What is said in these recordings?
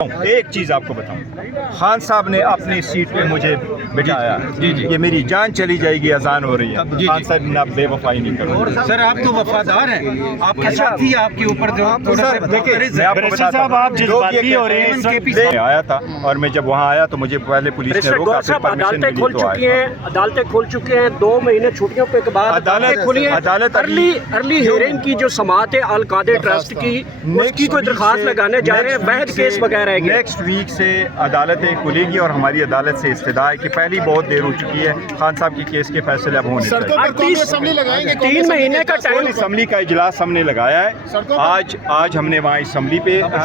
ایک چیز آپ کو بتاؤں، خان صاحب نے اپنی سیٹ پہ مجھے بٹھایا، یہ میری جان چلی جائے گی، اذان ہو رہی ہے، خان صاحب نے بے وفائی نہیں کروں۔ سر آپ تو وفادار ہیں، آپ کے ساتھ ہی آپ کے اوپر جو آیا تھا، اور میں جب وہاں آیا تو مجھے پہلے پولیس نے روکا، پھر پرمیشن ملی تو آیا۔ عدالتیں کھل چکی ہیں 2 مہینے چھٹیوں کے بعد عدالتیں کھلی ہیں۔ ارلی ہیئرنگ کی جو سماعت ہے القادر ٹرسٹ کی، اس کی کوئی درخواست لگانے جا رہے ہیں، وحد کیس وغیرہ ہے۔ نیکسٹ ویک سے عدالتیں کھلے گی اور ہماری عدالت سے استدعا ہے کہ پہلی بہت دیر ہو چکی ہے، خان صاحب کی کیس کے فیصلے اب ہونے چاہیے۔ 3 مہینے کا ٹائم اسمبلی کا اجلاس ہم نے لگایا ہے، آج ہم نے وہاں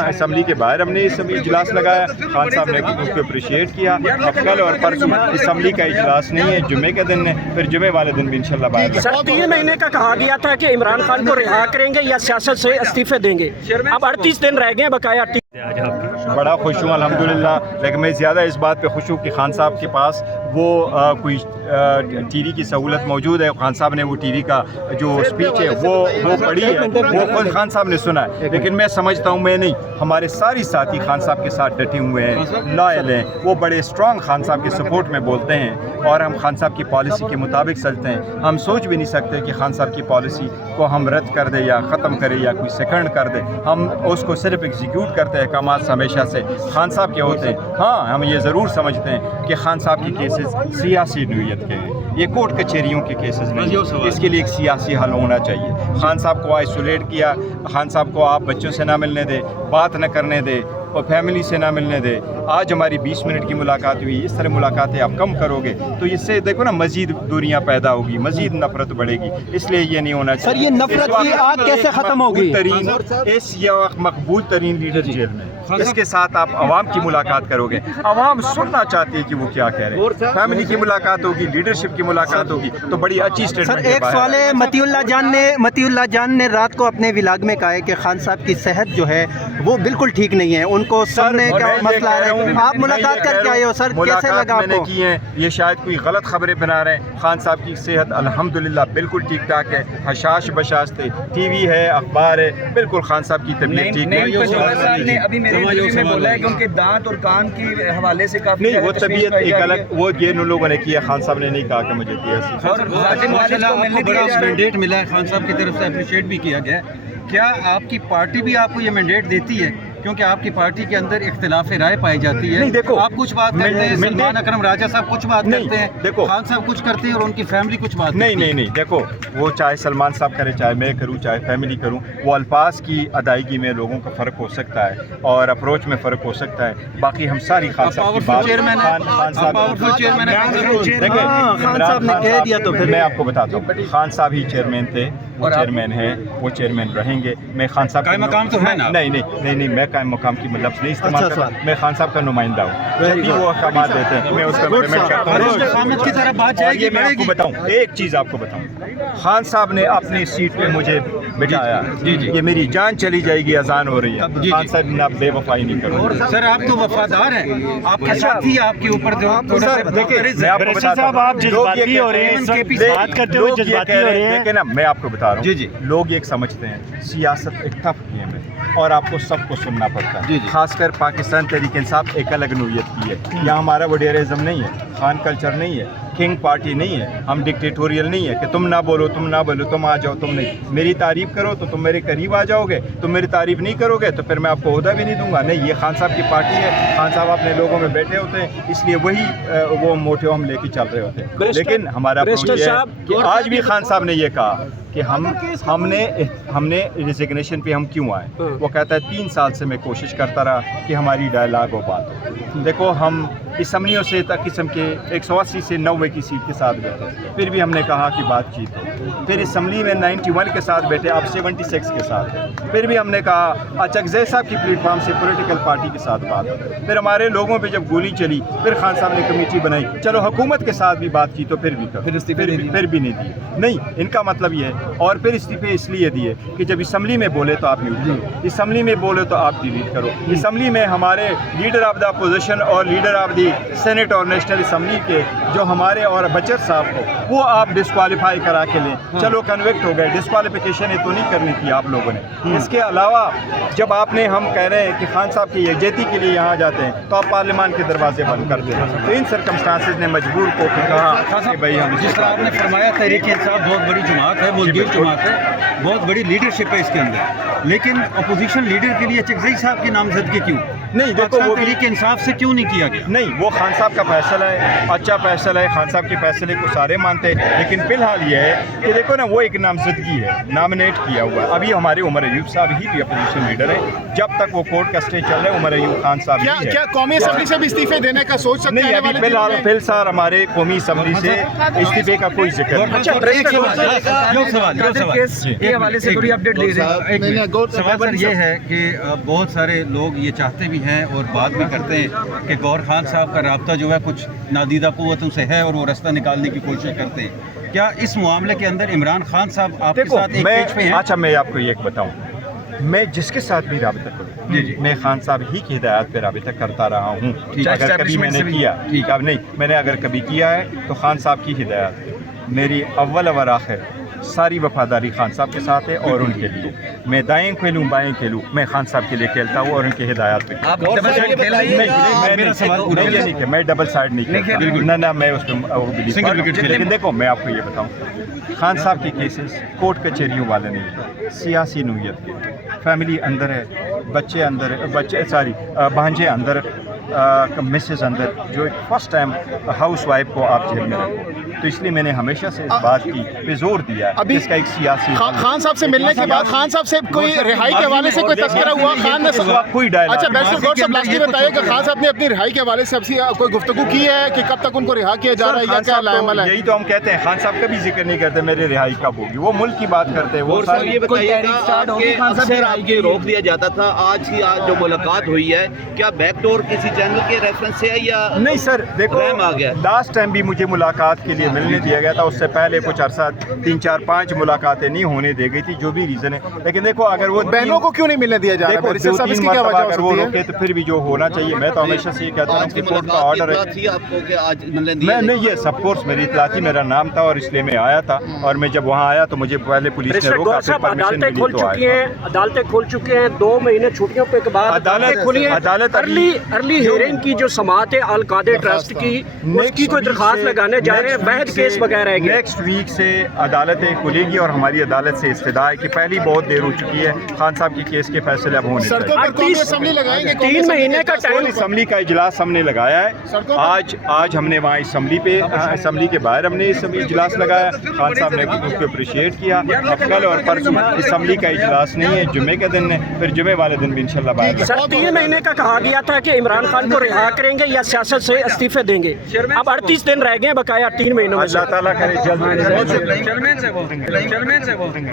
اسمبلی کے باہر ہم نے اجلاس لگایا، خان صاحب نے اس کو اپریشیٹ کیا۔ اب کل اور پرسوں اسمبلی کا اجلاس نہیں ہے، جمعے کے دن ہے، پھر جمعے والے دن بھی انشاءاللہ باہر۔ سر 3 مہینے کا کہا گیا تھا کہ عمران خان کو رہا کریں گے یا سیاست سے استعفے دیں گے، اب 38 دن رہ گئے بقایا۔ بڑا خوش ہوں الحمدللہ، لیکن میں زیادہ اس بات پہ خوش ہوں کہ خان صاحب کے پاس وہ کوئی ٹی وی کی سہولت موجود ہے۔ خان صاحب نے وہ ٹی وی کا جو اسپیچ ہے وہ پڑھی ہے، وہ خود خان صاحب نے سنا ہے، لیکن میں سمجھتا ہوں میں نہیں، ہمارے ساری ساتھی خان صاحب کے ساتھ ڈٹے ہوئے ہیں، لائل ہیں، وہ بڑے اسٹرانگ خان صاحب کے سپورٹ میں بولتے ہیں، اور ہم خان صاحب کی پالیسی کے مطابق چلتے ہیں۔ ہم سوچ بھی نہیں سکتے کہ خان صاحب کی پالیسی کو ہم رد کر دیں یا ختم کریں یا کوئی سیکنڈ کر دیں، ہم اس کو صرف ایگزیکیوٹ کرتے ہیں۔ احکامات ہمیشہ سے خان صاحب کے ہوتے ہیں۔ ہاں ہم یہ ضرور سمجھتے ہیں کہ خان صاحب کی کیسز سیاسی نوعیت کے ہیں، یہ کورٹ کچہریوں کے کیسز نہیں، اس کے لیے ایک سیاسی حل ہونا چاہیے۔ خان صاحب کو آئسولیٹ کیا، خان صاحب کو آپ بچوں سے نہ ملنے دیں، بات نہ کرنے دیں اور فیملی سے نہ ملنے دیں۔ آج ہماری 20 منٹ کی ملاقات ہوئی، اس طرح ملاقاتیں آپ کم کرو گے تو اس سے دیکھو نا مزید دوریاں پیدا ہوگی، مزید نفرت بڑھے گی، اس لیے یہ نہیں ہونا چاہیے۔ سر یہ نفرت کی آگ کیسے ختم ہوگی؟ اس وقت مقبول ترین لیڈر جیل میں، اس کے ساتھ آپ عوام کی ملاقات کرو گے، عوام سننا چاہتی ہے کہ وہ کیا کہہ رہے ہیں، فیملی کی ملاقات ہوگی، لیڈرشپ کی ملاقات ہوگی تو بڑی اچھی اسٹیٹمنٹ۔ سر ایک سوال ہے، متی اللہ جان نے رات کو اپنے ولاگ میں کہا ہے کہ خان صاحب کی صحت جو ہے وہ بالکل ٹھیک نہیں ہے، ان کو سامنے کا مسئلہ ہے، آپ ملاقات کر کے آئے ہو سر، کیسے لگا آپ کو؟ کی ہیں یہ شاید کوئی غلط خبریں بنا رہے ہیں، خان صاحب کی صحت الحمدللہ بالکل ٹھیک ٹھاک ہے، حشاش بشاش تھے، ٹی وی ہے، اخبار ہے، بالکل خان صاحب کی طبیعت ٹھیک ہے۔ ابھی میرے میں بولا ہے کہ ان کے دانت اور کان کے حوالے سے کافی نہیں، وہ طبیعت ایک الگ، وہ یہ لوگوں نے کیا، خان صاحب نے نہیں کہا کہ مجھے کیا۔ مینڈیٹ ملا ہے خان صاحب کی طرف سے، اپریشیٹ بھی کیا گیا، کیا آپ کی پارٹی بھی آپ کو یہ مینڈیٹ دیتی ہے؟ کیونکہ آپ کی پارٹی کے اندر اختلاف رائے پائی جاتی ہے، دیکھو آپ کچھ بات کرتے ہیں، سلمان اکرم راجہ صاحب کچھ بات کرتے ہیں، دیکھو خان صاحب کچھ کرتے ہیں اور ان کی فیملی کچھ بات کرتی ہے۔ نہیں، دیکھو وہ چاہے سلمان صاحب کرے، چاہے میں کروں، چاہے فیملی کروں، وہ الفاظ کی ادائیگی میں لوگوں کا فرق ہو سکتا ہے اور اپروچ میں فرق ہو سکتا ہے، باقی ہم ساری خان صاحب کی بات، میں آپ کو بتاتا ہوں، خان صاحب ہی چیئرمین تھے، وہ چیئرمین ہیں، وہ چیئرمین رہیں گے۔ میں خان صاحب قائم مقام تو ہے نا؟ نہیں، میں قائم مقام کی لفظ نہیں استعمال کرتا، میں خان صاحب کا نمائندہ ہوں، جب بھی وہ احکامات دیتے ہیں میں اس کا امپلیمنٹ کرتا ہوں۔ یہ میں آپ کو بتاؤں، ایک چیز آپ کو بتاؤں، خان صاحب نے اپنی سیٹ پہ مجھے بٹھایا، یہ میری جان چلی جائے گی، اذان ہو رہی ہے، خان صاحب نے بے وفائی نہیں کروں۔ سر آپ تو وفادار ہیں، آپ کے ساتھ ہی آپ کے اوپر جو میں آپ کو بتا رہا ہوں، لوگ ایک سمجھتے ہیں سیاست ایک ٹف گیم ہے اور آپ کو سب کو سننا پڑتا ہے، خاص کر پاکستان تحریک انصاف ایک الگ نوعیت کی ہے، یہاں ہمارا وڈیرزم نہیں ہے، خان کلچر نہیں ہے، کنگ پارٹی نہیں ہے، ہم ڈکٹیٹوریل نہیں ہے کہ تم نہ بولو، تم آ جاؤ، تم نہیں، میری تعریف کرو تو تم میرے قریب آ جاؤ گے، تم میری تعریف نہیں کرو گے تو پھر میں آپ کو عہدہ بھی نہیں دوں گا۔ نہیں، یہ خان صاحب کی پارٹی ہے، خان صاحب اپنے لوگوں میں بیٹھے ہوتے ہیں، اس لیے وہی وہ موٹیو ہم لے کے چل رہے ہوتے ہیں، لیکن ہمارا اپروچ یہ ہے کہ آج بھی خان صاحب نے یہ کہا کہ ہم نے ریزگنیشن پہ ہم کیوں آئے، وہ کہتا ہے 3 سال سے میں کوشش کرتا رہا کہ ہماری ڈائلاگ ہو بات ہو۔ دیکھو ہم اسمبلیوں سے قسم کے 180 سے 90 کی سیٹ کے ساتھ بیٹھے، پھر بھی ہم نے کہا کہ بات چیت ہو، پھر اسمبلی میں 91 کے ساتھ بیٹھے، اب 76 کے ساتھ، پھر بھی ہم نے کہا اچکزئی صاحب کی پلیٹ فارم سے پولیٹیکل پارٹی کے ساتھ بات ہو، پھر ہمارے لوگوں پہ جب گولی چلی پھر خان صاحب نے کمیٹی بنائی، چلو حکومت کے ساتھ بھی بات کی تو پھر بھی نہیں دی۔ نہیں، ان کا مطلب یہ ہے اور پھر استعفے اس لیے دیے کہ جب اسمبلی میں بولے تو آپ میوٹ کرو, اسمبلی میں بولے تو آپ ڈیلیٹ کرو. اسمبلی میں ہمارے لیڈر آف دا اپوزیشن اور لیڈر آف دی سینٹ اور نیشنل اسمبلی کے جو ہمارے اور بچر صاحب کو وہ آپ ڈسکوالیفائی کرا کے لیں. چلو کنوکٹ ہو گئے, ڈسکوالیفیکیشن تو نہیں کرنی تھی آپ لوگوں نے. اس کے علاوہ جب آپ نے ہم کہہ رہے ہیں کہ خان صاحب کی یکجہتی کے لیے یہاں جاتے ہیں تو آپ پارلیمان کے دروازے بند کر دیں. تو ان سرکمسٹانسز نے مجبور کو کہا کہ بھائی ہم جس طرح آپ نے فرمایا تحریک انصاف بہت بڑی جماعت ہے, ملک جماعت ہے, بہت بڑی لیڈرشپ ہے اس کے اندر, لیکن اپوزیشن لیڈر کے لیے چکزئی صاحب کی نامزدگی کیوں نہیں؟ دیکھو وہ تحریک انصاف سے کیوں نہیں کیا گیا؟ نہیں, وہ خان صاحب کا فیصلہ ہے, اچھا فیصلہ ہے, خان صاحب کے فیصلے کو سارے مانتے ہیں, لیکن فی الحال یہ ہے کہ دیکھو نا وہ ایک نامزدگی ہے, نامنیٹ کیا ہوا ہے. ابھی ہمارے عمر ایوب صاحب ہی بھی اپوزیشن لیڈر ہے, جب تک وہ کورٹ کا اسٹے چل رہا ہے عمر ایوب خان صاحب ہی ہے. کیا قومی اسمبلی سے بھی استعفے دینے کا سوچ سکتے ہیں؟ نہیں, ابھی فی الحال فی الحال ہمارے قومی اسمبلی سے استعفے کا کوئی ذکر نہیں. سوال سر یہ ہے کہ بہت سارے لوگ یہ چاہتے بھی ہیں اور بات بھی کرتے ہیں کہ گور خان صاحب کا رابطہ جو ہے کچھ نادیدہ قوتوں سے ہے اور وہ راستہ نکالنے کی کوشش کرتے ہیں. کیا اس معاملے کے اندر عمران خان صاحب آپ کے ساتھ ایک پیج پہ ہیں؟ اچھا میں آپ کو یہ بتاؤں, میں جس کے ساتھ بھی رابطہ کروں میں خان صاحب ہی کی ہدایات پہ رابطہ کرتا رہا ہوں. اگر کبھی میں نے کیا اب نہیں, میں نے اگر کبھی کیا ہے تو خان صاحب کی ہدایات, میری اول اور آخر ساری وفاداری خان صاحب کے ساتھ ہے اور ان کے لیے میں دائیں کھیلوں بائیں کھیلوں میں خان صاحب کے لیے کھیلتا ہوں اور ان کی ہدایات پہ. میں ڈبل سائڈ نہیں کھیلتا, نہ میں اس میں. لیکن دیکھو میں آپ کو یہ بتاؤں, خان صاحب کے کیسز کورٹ کچہریوں والے نہیں, سیاسی نوعیت کے, فیملی اندر ہے, بچے اندر ہے, بچے ساری بھانجے اندر, مسز اندر, جو فرسٹ ٹائم ہاؤس وائف کو آپ جیل میں رکھو. تو اس لیے میں نے ہمیشہ سے اس بات کی پہ زور دیا ہے اس کا ایک سیاسی خان صاحب سے ملنے کے بعد خان صاحب سے کوئی رہائی کے حوالے سے کوئی تذکرہ ہوا؟ خان نے کوئی ڈائلاگ. اچھا بیرسٹر گور صاحب لاسٹلی بتائیے کہ خان صاحب نے اپنی رہائی کے حوالے سے کوئی گفتگو کی ہے کہ کب تک ان کو رہا کیا جا رہا ہے یا کیا عمل ہے؟ یہی تو ہم کہتے ہیں, خان صاحب کبھی ذکر نہیں کرتے میرے رہائی کب ہوگی, وہ ملک کی بات کرتے ہیں. وہ روک دیا جاتا تھا, آج کی جو ملاقات ہوئی ہے کیا بیک ڈور کسی چینل کے ریفرنس سے ہے یا نہیں؟ سر دیکھو آ گیا, لاسٹ ٹائم بھی مجھے ملاقات کے لیے ملنے دیا گیا تھا, اس سے پہلے کچھ عرصہ 3 4 5 ملاقاتیں نہیں ہونے دے گئی تھی, جو بھی ریزن ہے. لیکن دیکھو اگر وہ بہنوں کو کیوں نہیں ملنے دیا جا رہا ہے؟ اگر وہ روکے تو پھر بھی جو ہونا چاہیے, میں تو ہمیشہ سے یہ کہتا ہوں کہ کورٹ کا آرڈر ہے. نہیں, یہ سب کورس میری اطلاع تھی, میرا نام تھا اور اس لیے میں آیا تھا, اور میں جب وہاں آیا تو مجھے پہلے پولیس نے روکا, پھر پرمیشن ملی تو آیا. عدالتیں کھول چکی ہیں, 2 مہینے چھٹیوں کے بعد عدالتیں کھلی ہیں. ارلی ہیئرنگ کی جو سماعت ہے القادر ٹرسٹ کی, اس کی کوئی درخواست لگانے جا رہے ہیں, وحد کیس وغیرہ ہے. نیکسٹ ویک سے عدالتیں کھلے گی اور ہماری عدالت سے استدعا ہے کہ پہلی بہت دیر ہو چکی ہے, خان صاحب کی کیس کے فیصلے اب ہونے چاہیے. 3 مہینے کا ٹائم. اسمبلی کا اجلاس ہم نے لگایا ہے آج ہم نے وہاں اسمبلی کے باہر ہم نے اجلاس لگایا. خان صاحب نے اس کو اپریشیٹ کیا. اب کل اور پرسوں اسمبلی کا اجلاس نہیں ہے, جمعے کے دن ہے, پھر جمعے والے دن بھی انشاءاللہ باہر. سر 3 مہینے کا کہا گیا تھا کہ عمران خان کو رہا کریں گے یا سیاست سے استعفے دیں گے, اب 38 دن رہ گئے بقایا 3 مہینوں میں. اللہ تعالیٰ کرے جلد. چیئرمین سے بول دیں گے.